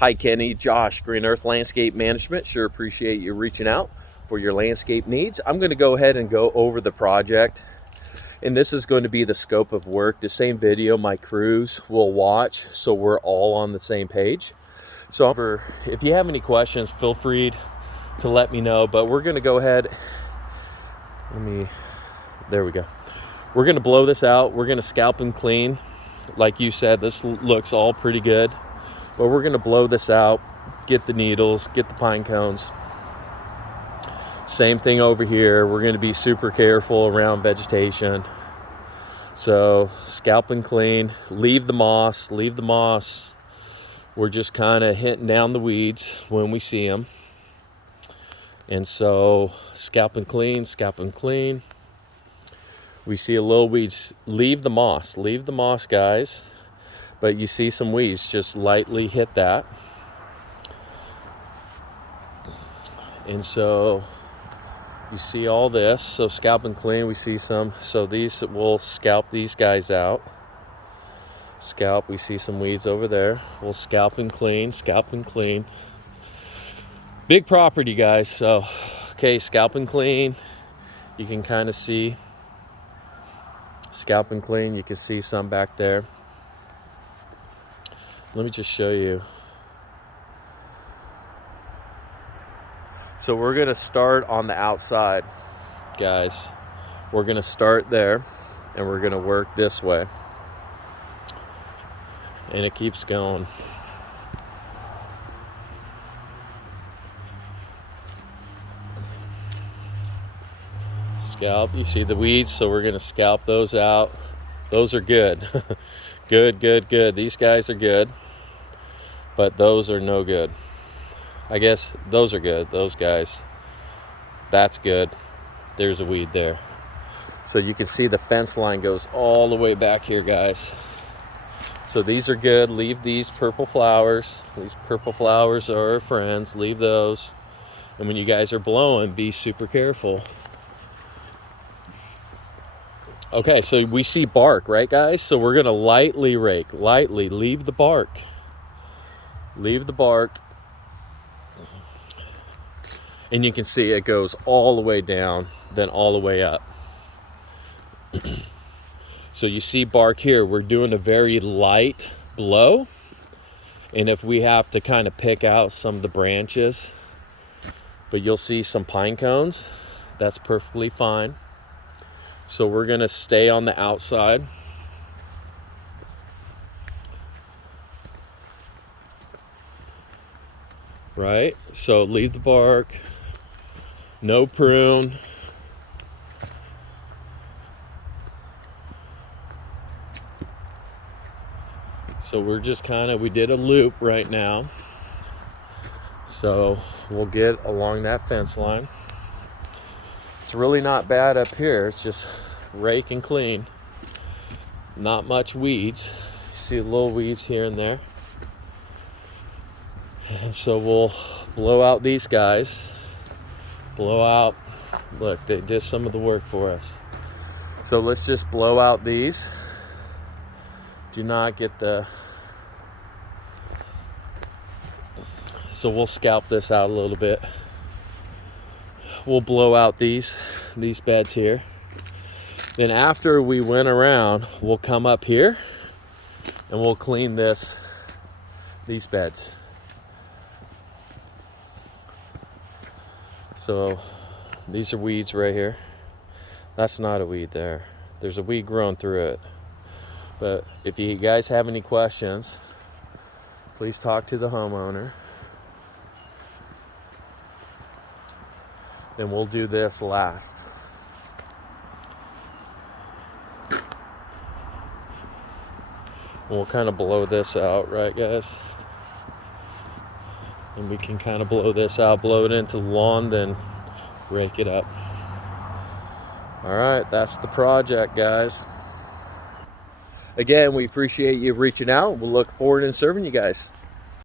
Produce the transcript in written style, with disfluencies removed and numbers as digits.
Hi Kenny, Josh, Green Earth Landscape Management. Sure appreciate you reaching out for your landscape needs. I'm going to go ahead and go over the project, and this is going to be the scope of work. The same video my crews will watch, so we're all on the same page. So if you have any questions, feel free to let me know, but we're going to go ahead. There we go. We're going to blow this out. We're going to scalp and clean. Like you said, this looks all pretty good, but we're going to blow this out, get the needles, get the pine cones. Same thing over here. We're going to be super careful around vegetation. So scalp and clean, leave the moss. We're just kind of hitting down the weeds when we see them. And so scalp and clean. We see a little weeds, leave the moss, guys. But you see some weeds, just lightly hit that. And so you see all this, so scalp and clean, we see some. So these, we'll scalp these guys out. Scalp, we see some weeds over there. We'll scalp and clean. Big property, guys, so, okay, scalp and clean. You can kind of see, scalp and clean, you can see some back there. Let me just show you. So we're gonna start on the outside, guys. We're gonna start there, and we're gonna work this way. And it keeps going. Scalp, you see the weeds, so we're gonna scalp those out. Those are good. good. These guys are good, but those are no good. I guess those are good, those guys. That's good. There's a weed there. So you can see the fence line goes all the way back here, guys. So these are good. Leave these purple flowers. These purple flowers are our friends. Leave those. And when you guys are blowing, be super careful. Okay, so we see bark, right, guys? So we're gonna lightly rake, leave the bark. And you can see it goes all the way down, then all the way up. So you see bark here. We're doing a very light blow. And if we have to kind of pick out some of the branches, but you'll see some pine cones, that's perfectly fine. So we're gonna stay on the outside. Right, so leave the bark, no prune. So we're just we did a loop right now. So we'll get along that fence line. It's really not bad up here. It's just rake and clean. Not much weeds. You see little weeds here and there. And so we'll blow out these guys. Blow out. Look, they did some of the work for us. So let's just blow out these. Do not get the... So we'll scalp this out a little bit. We'll blow out these beds here. Then after we went around, we'll come up here and we'll clean these beds. So these are weeds right here. That's not a weed there. There's a weed growing through it. But if you guys have any questions, please talk to the homeowner. Then we'll do this last. We'll kind of blow this out, right, guys? And we can kind of blow this out, blow it into the lawn, then rake it up. All right, that's the project, guys. Again, we appreciate you reaching out. We'll look forward to serving you guys.